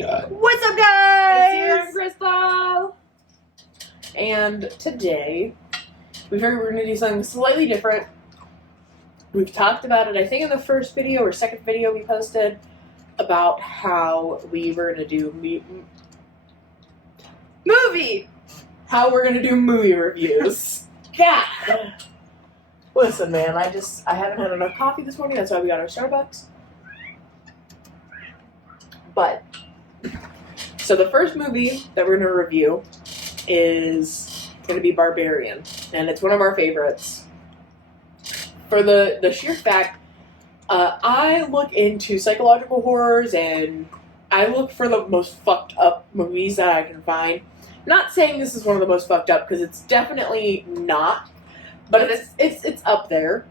What's up, guys? It's here, Crystal. And today, we figured we're going to do something slightly different. We've talked about it, I think, in the first video or second video we posted about how we were going to do how we're going to do movie reviews. Yeah. Listen, man, I haven't had enough coffee this morning. That's why we got our Starbucks. But, so the first movie that we're going to review is going to be Barbarian. And it's one of our favorites. For the sheer fact, I look into psychological horrors and I look for the most fucked up movies that I can find. Not saying this is one of the most fucked up, because it's definitely not. But it's up there.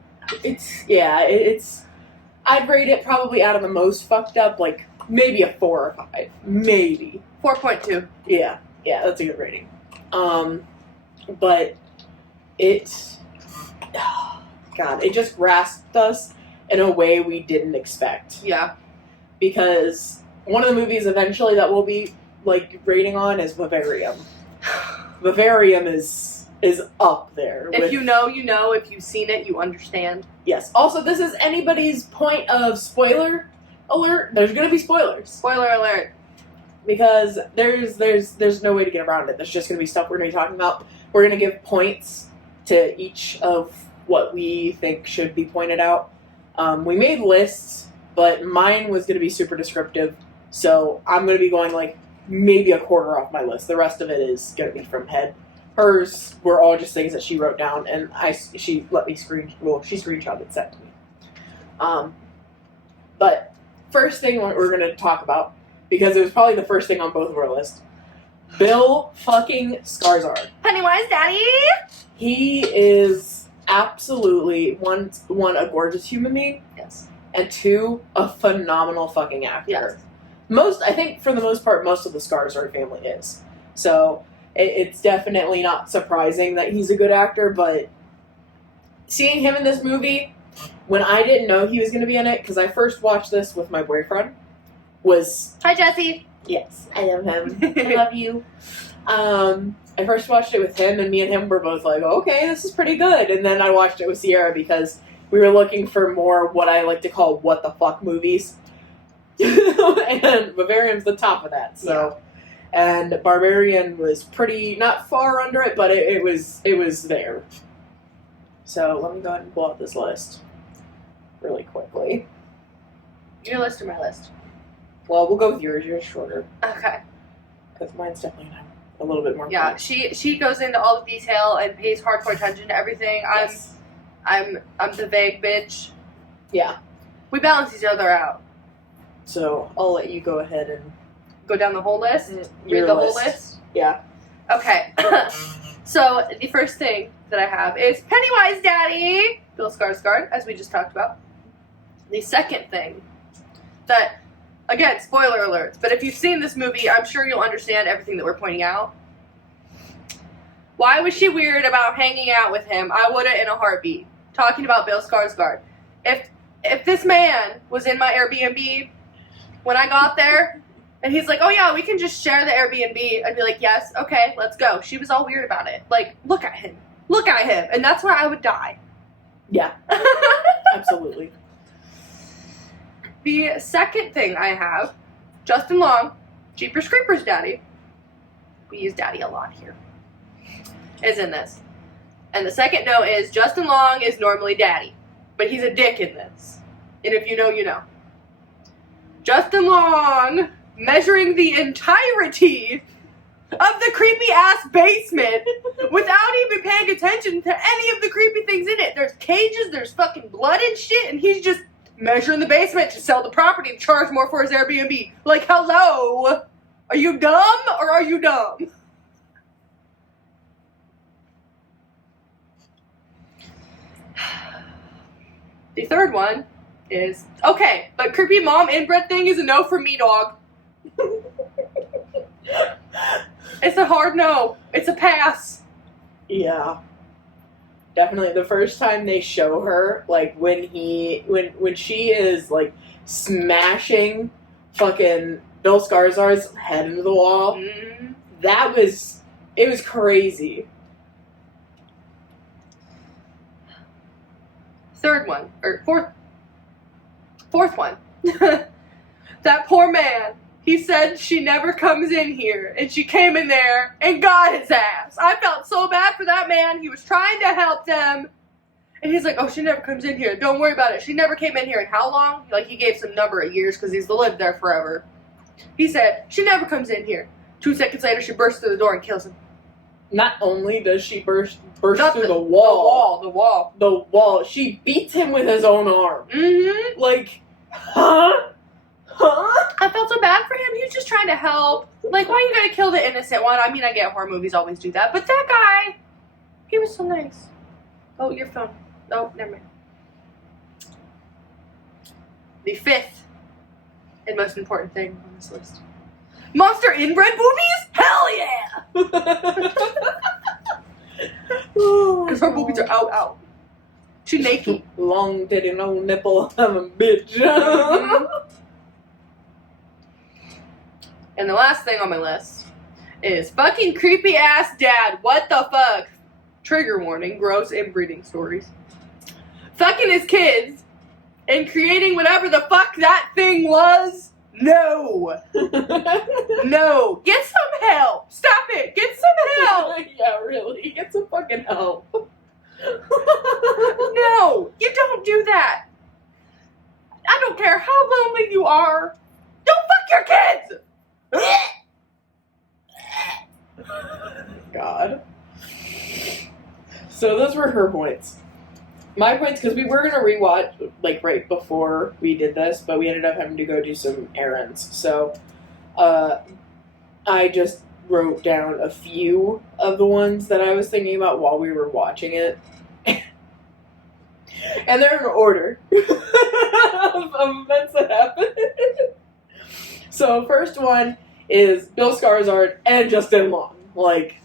I'd rate it probably out of the most fucked up, like maybe a 4 or 5, maybe 4.2. Yeah, that's a good rating. But it just grasped us in a way we didn't expect. Yeah, because one of the movies eventually that we'll be like rating on is Barbarian. Barbarian is up there. If you know, you know. If you've seen it, you understand. Yes. Also, this is anybody's point of spoiler alert. There's going to be spoilers. Spoiler alert. Because there's no way to get around it. There's just going to be stuff we're going to be talking about. We're going to give points to each of what we think should be pointed out. We made lists, but mine was going to be super descriptive. So I'm going to be going like maybe a quarter off my list. The rest of it is going to be from head. Hers were all just things that she wrote down, and she let me she screenshot and sent to me. But first thing we're going to talk about, because it was probably the first thing on both of our lists, Bill fucking Skarsgård. Pennywise Daddy. He is absolutely one a gorgeous human being. Yes. And 2, a phenomenal fucking actor. Yes. I think for the most part, most of the Skarsgård family is. So it's definitely not surprising that he's a good actor, but seeing him in this movie, when I didn't know he was going to be in it, because I first watched this with my boyfriend, was... Hi, Jesse. Yes, I love him. I love you. I first watched it with him, and me and him were both like, okay, this is pretty good. And then I watched it with Sierra because we were looking for more what I like to call what the fuck movies. And Barbarian's the top of that, so... Yeah. And Barbarian was pretty, not far under it, but it was there. So let me go ahead and pull out this list really quickly. Your list or my list? Well, we'll go with yours. Yours shorter. Okay. Because mine's definitely a little bit more. Yeah, fun. she goes into all the detail and pays hardcore attention to everything. Yes. I'm the vague bitch. Yeah. We balance each other out. So I'll let you go ahead and go down the whole list? Your Read the list. whole list? Yeah. Okay. So, the first thing that I have is Pennywise Daddy, Bill Skarsgård, as we just talked about. The second thing that, again, spoiler alerts, but if you've seen this movie, I'm sure you'll understand everything that we're pointing out. Why was she weird about hanging out with him? I would have in a heartbeat. Talking about Bill Skarsgård. If this man was in my Airbnb when I got there, and he's like, oh yeah, we can just share the Airbnb. I'd be like, yes, okay, let's go. She was all weird about it. Like, look at him. And that's where I would die. Yeah. Absolutely. The second thing I have, Justin Long, Jeepers Creepers Daddy. We use Daddy a lot here. Is in this. And the second note is, Justin Long is normally Daddy. But he's a dick in this. And if you know, you know. Justin Long... measuring the entirety of the creepy-ass basement without even paying attention to any of the creepy things in it. There's cages, there's fucking blood and shit, and he's just measuring the basement to sell the property and charge more for his Airbnb. Like, hello? Are you dumb or are you dumb? The third one is, okay, but creepy mom inbred thing is a no for me, dog. It's a hard no. It's a pass. Yeah. Definitely. The first time they show her, like, when she is, like, smashing fucking Bill Skarsgård's head into the wall. Mm. It was crazy. Third one, or fourth one. That poor man. He said she never comes in here, and she came in there and got his ass. I felt so bad for that man. He was trying to help them, and he's like, "Oh, she never comes in here. Don't worry about it. She never came in here." And how long? Like, he gave some number of years because he's lived there forever. He said, "She never comes in here." 2 seconds later, she bursts through the door and kills him. Not only does she burst Not through the wall, The wall. she beats him with his own arm. Mm-hmm. Like, huh? I felt so bad for him. He was just trying to help. Like, why you gotta kill the innocent one? I mean, I get horror movies always do that, but that guy, he was so nice. Oh, your phone. Oh, never mind. The fifth and most important thing on this list. Monster inbred boobies? Hell yeah! Because her boobies are out. She naked. Long titty, no nipple, I'm a bitch. Mm-hmm. And the last thing on my list is fucking creepy ass dad. What the fuck? Trigger warning, gross inbreeding stories. Fucking his kids and creating whatever the fuck that thing was. No. No. Get some help. Stop it. Get some help. Yeah, really. Get some fucking help. No. You don't do that. I don't care how lonely you are. Don't fuck your kids. God. So those were her points. My points, because we were going to rewatch, like, right before we did this, but we ended up having to go do some errands. So, I just wrote down a few of the ones that I was thinking about while we were watching it. And they're in order of events that happened. So, first one is Bill Skarsgård and Justin Long. Like,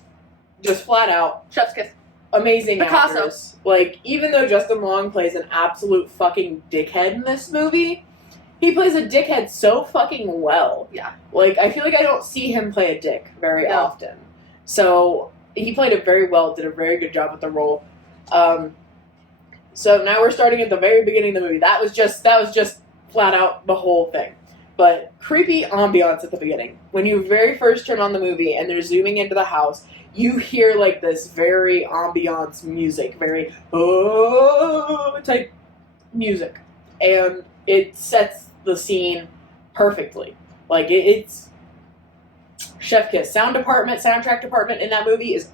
just flat out. Chef's kiss. Amazing Picasso. actors. Like, even though Justin Long plays an absolute fucking dickhead in this movie, he plays a dickhead so fucking well. Yeah. Like, I feel like I don't see him play a dick very No. often. So, he played it very well, did a very good job with the role. So now we're starting at the very beginning of the movie. That was just flat out the whole thing. But creepy ambiance at the beginning. When you very first turn on the movie and they're zooming into the house, you hear like this very ambiance music, very type music, and it sets the scene perfectly. Like it's chef kiss. Soundtrack department in that movie is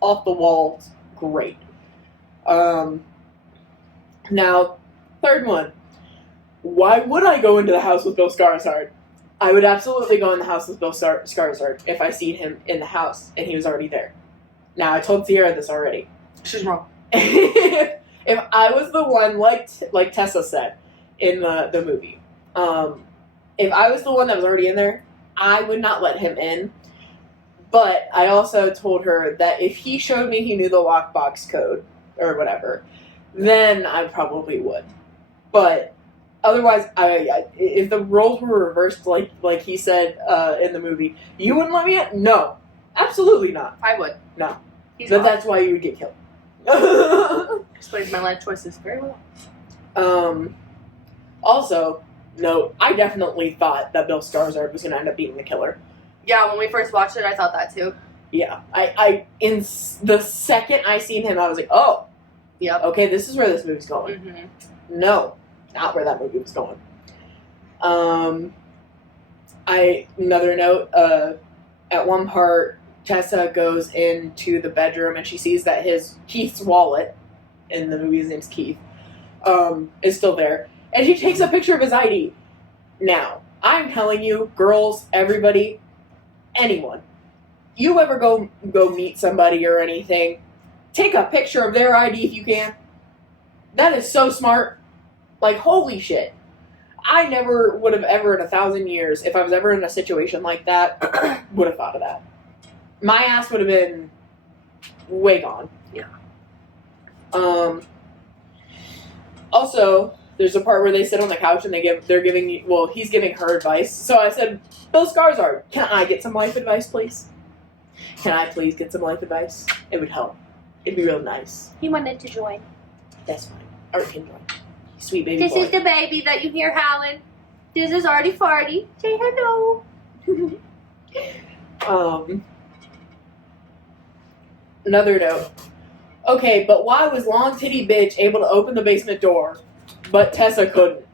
off the wall, great. Now, third one. Why would I go into the house with Bill Skarsgård? I would absolutely go in the house with Bill Skarsgård if I seen him in the house and he was already there. Now, I told Sierra this already. She's wrong. If I was the one, like Tessa said in the movie, if I was the one that was already in there, I would not let him in. But I also told her that if he showed me he knew the lockbox code or whatever, then I probably would. But otherwise, if the roles were reversed, like he said in the movie, you wouldn't let me in? No, absolutely not. I would. No. He's But wrong. that's why you would get killed. Explains my life choices very well. Also, no, I definitely thought that Bill Skarsgård was going to end up being the killer. Yeah, when we first watched it, I thought that too. Yeah, in the second I seen him, I was like, oh, Yep. okay, this is where this movie's going. Mm-hmm. No, not where that movie was going. Another note, at one part, Tessa goes into the bedroom and she sees that Keith's wallet, in the movie his name's Keith, is still there. And she takes a picture of his ID. Now, I'm telling you, girls, everybody, anyone, you ever go meet somebody or anything, take a picture of their ID if you can. That is so smart. Like, holy shit. I never would have ever in 1,000 years, if I was ever in a situation like that, would have thought of that. My ass would have been way gone. Yeah. Also, there's a part where they sit on the couch and he's giving her advice. So I said, Bill Skarsgård, can I get some life advice, please? Can I please get some life advice? It would help. It'd be real nice. He wanted to join. That's fine. Art can join. Sweet baby This boy. is the baby that you hear howling. This is Artie Farty. Say hello. Another note. Okay, but why was Long Titty Bitch able to open the basement door, but Tessa couldn't?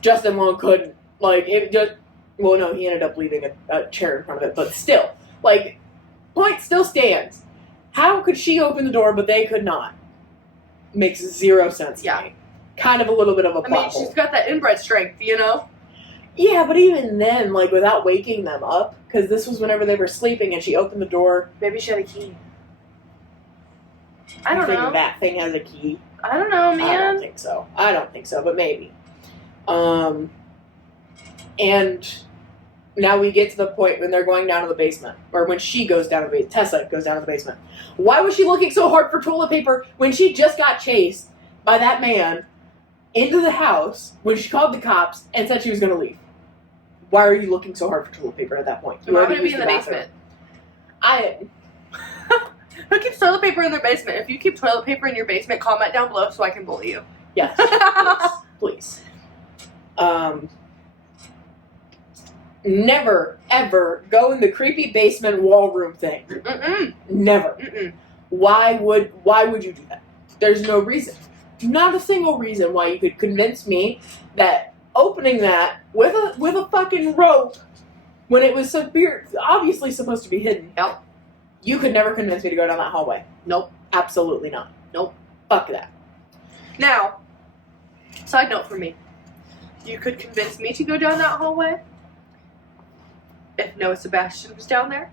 Justin Long couldn't. Like, it just... Well, no, he ended up leaving a chair in front of it, but still. Like, point still stands. How could she open the door, but they could not? Makes zero sense to me. Kind of a little bit of a plot hole. She's got that inbred strength, you know? Yeah, but even then, like, without waking them up, because this was whenever they were sleeping and she opened the door. Maybe she had a key. I don't know. That thing has a key. I don't know, man. I don't think so, but maybe. And now we get to the point when they're going down to the basement. Or when she goes down to the basement. Tessa goes down to the basement. Why was she looking so hard for toilet paper when she just got chased by that man into the house when she called the cops and said she was going to leave? Why are you looking so hard for toilet paper at that point? Why would it be in the basement? Who keeps toilet paper in their basement? If you keep toilet paper in your basement, comment down below so I can bully you. Yes, please. Never, ever go in the creepy basement wall room thing. Mm-mm. Never. Mm-mm. Why would you do that? There's no reason. Not a single reason why you could convince me that opening that with a fucking rope when it was obviously supposed to be hidden. Yep. You could never convince me to go down that hallway. Nope. Absolutely not. Nope. Fuck that. Now, side note for me. You could convince me to go down that hallway if Noah Sebastian was down there.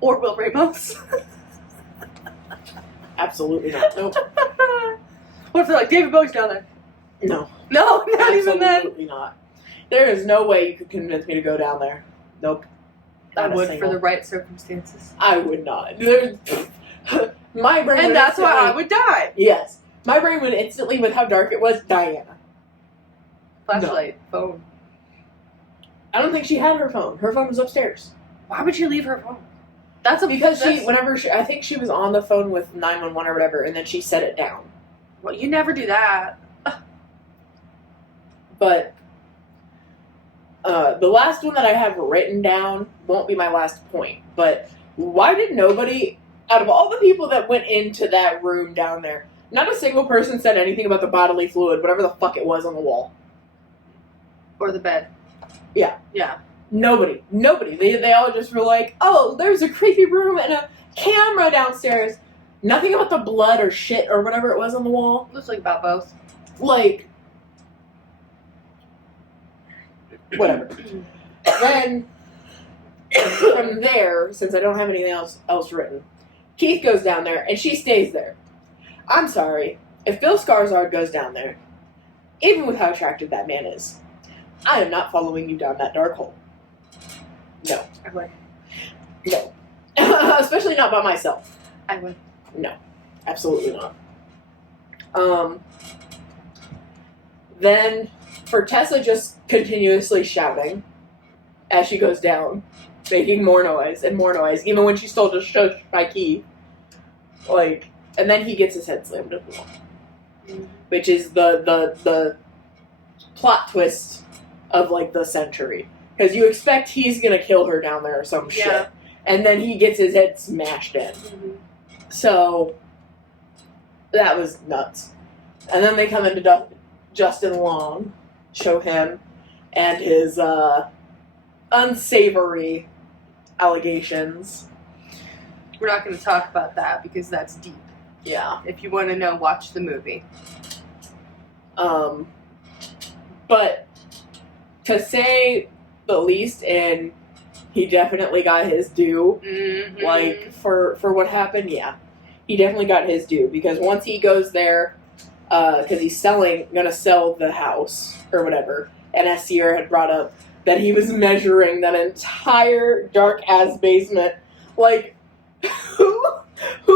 Or Will Ramos. Absolutely not. Nope. What if they're like, David Bowie's down there? No. No, not even then. Absolutely not. There is no way you could convince me to go down there. Nope. I would for the right circumstances. I would not. My brain and that's why I would die. Yes. My brain would instantly, with how dark it was, Diana. Flashlight, phone. I don't think she had her phone. Her phone was upstairs. Why would you leave her phone? Because I think she was on the phone with 911 or whatever, and then she set it down. Well, you never do that. But the last one that I have written down won't be my last point. But why did nobody, out of all the people that went into that room down there, not a single person said anything about the bodily fluid, whatever the fuck it was on the wall? Or the bed. Yeah. Yeah. Nobody. They all just were like, oh, there's a creepy room and a camera downstairs. Nothing about the blood or shit or whatever it was on the wall. Looks like about both. Like, whatever. Then, from there, since I don't have anything else written, Keith goes down there and she stays there. I'm sorry. If Bill Skarsgård goes down there, even with how attractive that man is, I am not following you down that dark hole. No. I would. No. Especially not by myself. I would. No. Absolutely not. Then, for Tessa just continuously shouting as she goes down, making more noise and more noise, even when she's told to shush by Keith. Like, and then he gets his head slammed into the wall. Which is the plot twist of, like, the century. Because you expect he's gonna kill her down there or some shit. And then he gets his head smashed in. Mm-hmm. So, that was nuts. And then they come into Justin Long, show him, and his unsavory allegations. We're not going to talk about that because that's deep. Yeah. If you want to know, watch the movie. But to say the least, and he definitely got his due. Mm-hmm. Like, for what happened, yeah. He definitely got his due, because once he goes there, because he's gonna sell the house, or whatever, and as Sierra had brought up, that he was measuring that entire dark-ass basement. Like, who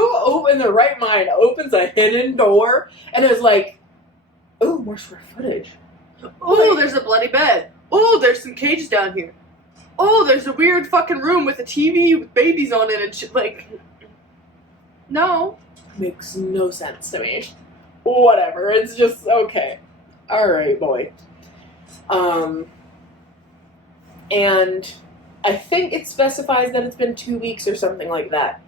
who in their right mind opens a hidden door and is like, "Oh, more square footage. Oh, there's a bloody bed. Oh, there's some cages down here. Oh, there's a weird fucking room with a TV with babies on it and shit." Like, no. Makes no sense to me. Whatever. It's just okay. All right, boy. And I think it specifies that it's been 2 weeks or something like that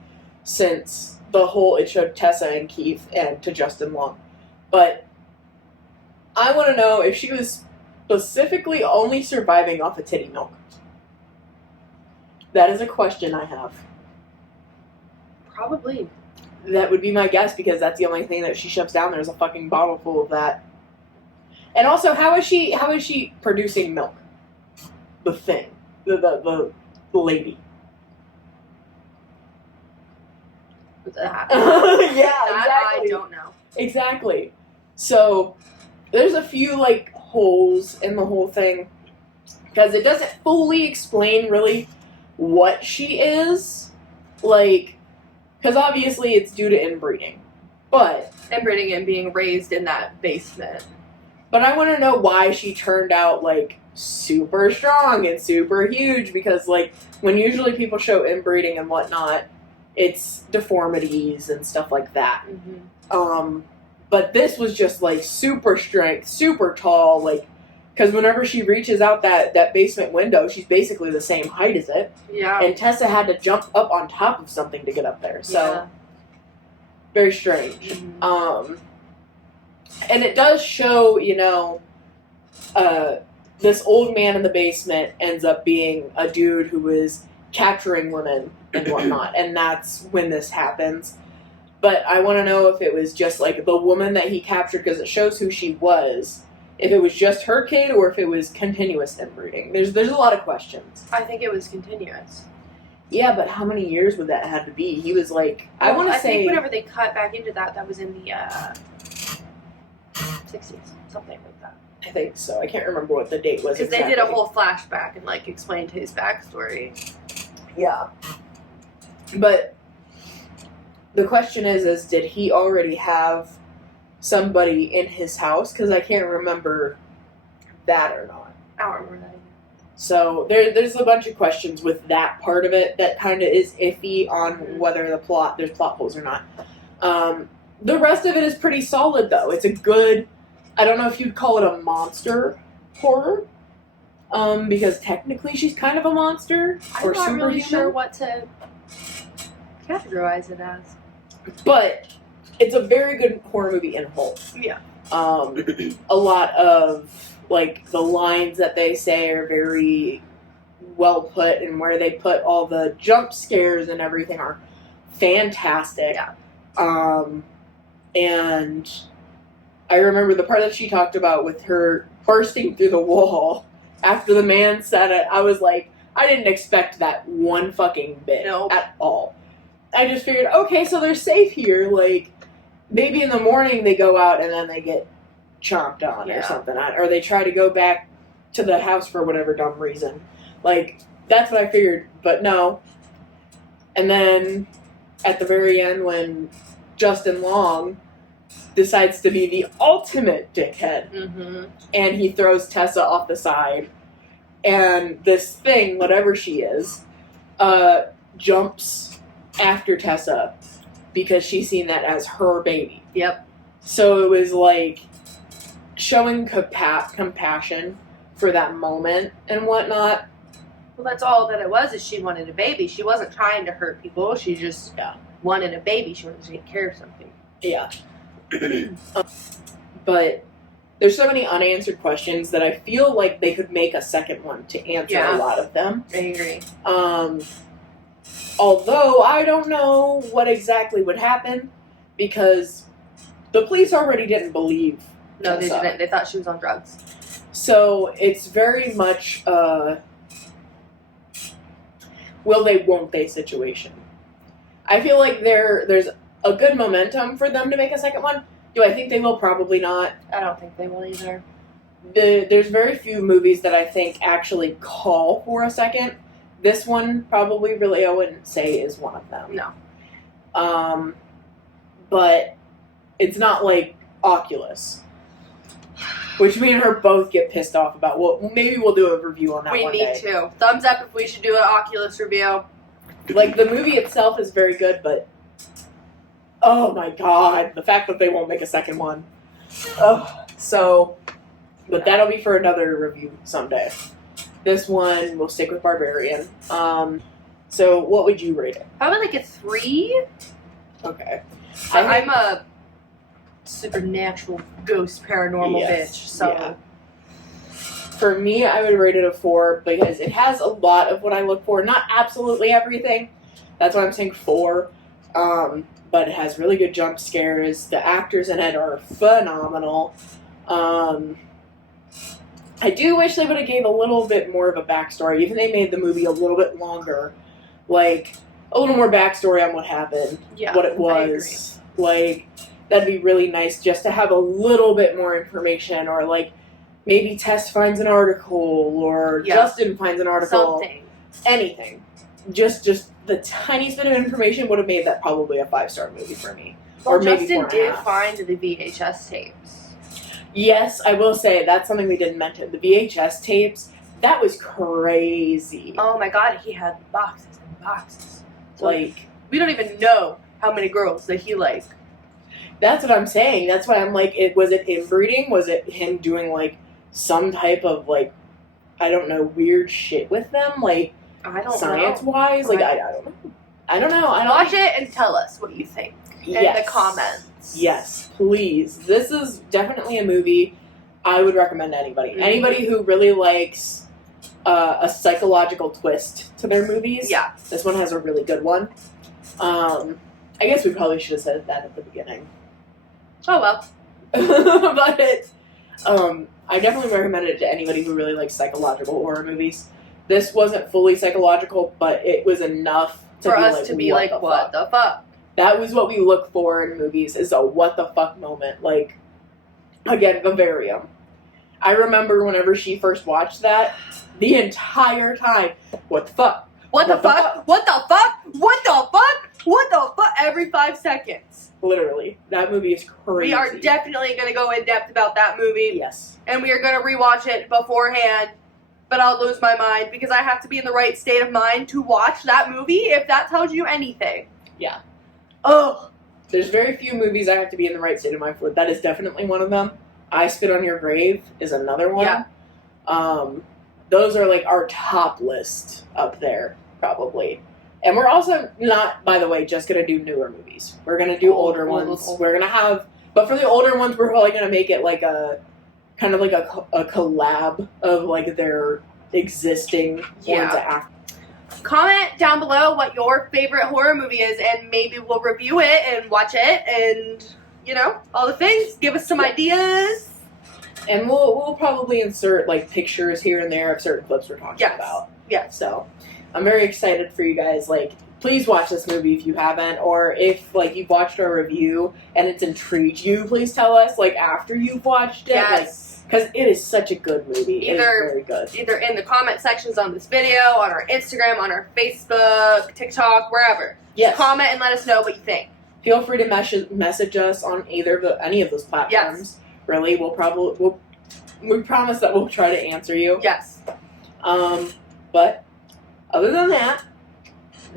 since it showed Tessa and Keith and to Justin Long. But I want to know if she was specifically only surviving off of titty milk. That is a question I have. Probably. That would be my guess because that's the only thing that she shoves down there is a fucking bottle full of that. And also, how is she producing milk? The thing. The lady. Yeah, exactly. I don't know. Exactly. So, there's a few, like, holes in the whole thing. Because it doesn't fully explain, really, what she is. Like, because obviously it's due to inbreeding. But... Inbreeding and being raised in that basement. But I want to know why she turned out, like, super strong and super huge. Because, like, when usually people show inbreeding and whatnot, it's deformities and stuff like that. Mm-hmm. But this was just, like, super strength, super tall, like... Because whenever she reaches out that basement window, she's basically the same height as it. Yeah. And Tessa had to jump up on top of something to get up there. So, yeah. Very strange. Mm-hmm. And it does show, this old man in the basement ends up being a dude who is capturing women and whatnot. And that's when this happens. But I want to know if it was just, like, the woman that he captured, because it shows who she was. If it was just her kid or if it was continuous inbreeding. There's a lot of questions. I think it was continuous. Yeah, but how many years would that have to be? He was like, I want to say... I think whenever they cut back into that was in the 60s, something like that. I think so. I can't remember what the date was Because they did a whole flashback and, like, explained his backstory. Yeah. But the question is did he already have somebody in his house? Because I can't remember that or not. I don't remember that either. So there's a bunch of questions with that part of it that kind of is iffy on whether there's plot holes or not. The rest of it is pretty solid, though. It's a good, I don't know if you'd call it a monster horror, because technically she's kind of a monster or I'm not superhuman. really sure what to categorize it as. But it's a very good horror movie in whole. Yeah. A lot of, like, the lines that they say are very well put, and where they put all the jump scares and everything are fantastic. Yeah. And I remember the part that she talked about with her bursting through the wall after the man said it. I was like, I didn't expect that one fucking bit at all. I just figured, okay, so they're safe here. Like, maybe in the morning they go out and then they get chomped on or something. Or they try to go back to the house for whatever dumb reason. Like, that's what I figured. But no. And then at the very end when Justin Long decides to be the ultimate dickhead. Mm-hmm. And he throws Tessa off the side. And this thing, whatever she is, jumps after Tessa because she's seen that as her baby. Yep. So it was like showing compassion for that moment and whatnot. Well, that's all that it was, is she wanted a baby. She wasn't trying to hurt people. She just wanted a baby. She wanted to take care of something. Yeah. But there's so many unanswered questions that I feel like they could make a second one to answer a lot of them. I agree. Although I don't know what exactly would happen because the police already didn't believe No, Tessa. they didn't. They thought she was on drugs. So it's very much will they, won't they situation. I feel like there's a good momentum for them to make a second one. Do I think they will? Probably not. I don't think they will either. There's very few movies that I think actually call for a second. This one probably really I wouldn't say is one of them. No. but it's not like Oculus, which me and her both get pissed off about. Well, maybe we'll do a review on that We one need day. to. Thumbs up if we should do an Oculus review. Like, the movie itself is very good, but oh my god, the fact that they won't make a second one. Oh, so, but that'll be for another review someday. This one, we'll stick with Barbarian. So what would you rate it? Probably like a 3. Okay. I'm a supernatural ghost paranormal Yes, bitch, so yeah. For me, I would rate it a 4 because it has a lot of what I look for. Not absolutely everything. That's why I'm saying 4. But it has really good jump scares. The actors in it are phenomenal. I do wish they would have gave a little bit more of a backstory. Even they made the movie a little bit longer. Like, a little more backstory on what happened. yeah, What it was. Like, that'd be really nice just to have a little bit more information. Or, like, maybe Tess finds an article. Or Yeah. Justin finds an article. Something. Anything. Just the tiniest bit of information would have made that probably a 5-star movie for me. Well, Or maybe Justin 4.5. did find the VHS tapes. Yes, I will say that's something we didn't mention. The VHS tapes, that was crazy. Oh my god, he had boxes and boxes. Like, We don't even know how many girls that he like. that's what I'm saying. That's why I'm like, was it inbreeding? Was it him doing like some type of like, I don't know, weird shit with them? Like, I don't science know. wise? Like, I don't know. I don't know. I don't Watch it and tell us what you think in the comments. Yes, please. This is definitely a movie I would recommend to anybody. Mhm. Anybody who really likes a psychological twist to their movies. Yeah. This one has a really good one. I guess we probably should have said that at the beginning. Oh well. But I definitely recommend it to anybody who really likes psychological horror movies. This wasn't fully psychological, but it was enough to For be us like, to be like, what the fuck? That was what we look for in movies, is a what the fuck moment. Like, again, Barbarian. I remember whenever she first watched that, the entire time, what the fuck? What the fuck? What the fuck? What the fuck? What the fuck? Every 5 seconds. Literally. That movie is crazy. We are definitely going to go in depth about that movie. Yes. And we are going to rewatch it beforehand. But I'll lose my mind because I have to be in the right state of mind to watch that movie, if that tells you anything. Yeah. Ugh. There's very few movies I have to be in the right state of mind for. That is definitely one of them. I Spit on Your Grave is another one. Yeah. Those are like our top list up there, probably. And we're also not, by the way, just going to do newer movies. We're going to do older ones. We're going to have, but for the older ones, we're probably going to make it like a, kind of like a collab of like their existing Yeah. ones after. Comment down below what your favorite horror movie is, and maybe we'll review it and watch it, and you know, all the things. Give us some ideas. And we'll probably insert like pictures here and there of certain clips we're talking about. Yeah. So I'm very excited for you guys. Like, please watch this movie if you haven't, or if like you've watched our review and it's intrigued you, please tell us like after you've watched it. Yes. Because it is such a good movie. It is very good. Either in the comment sections on this video, on our Instagram, on our Facebook, TikTok, wherever. Yes. Comment and let us know what you think. Feel free to message us on any of those platforms. Yes. Really, we promise that we'll try to answer you. Yes. But other than that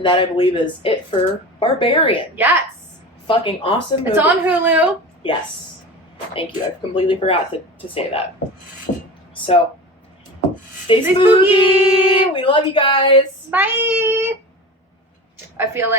I believe is it for Barbarian. Yes. Fucking awesome movie. It's on Hulu. Yes. Thank you. I completely forgot to say that. So, stay spooky. We love you guys. Bye. I feel like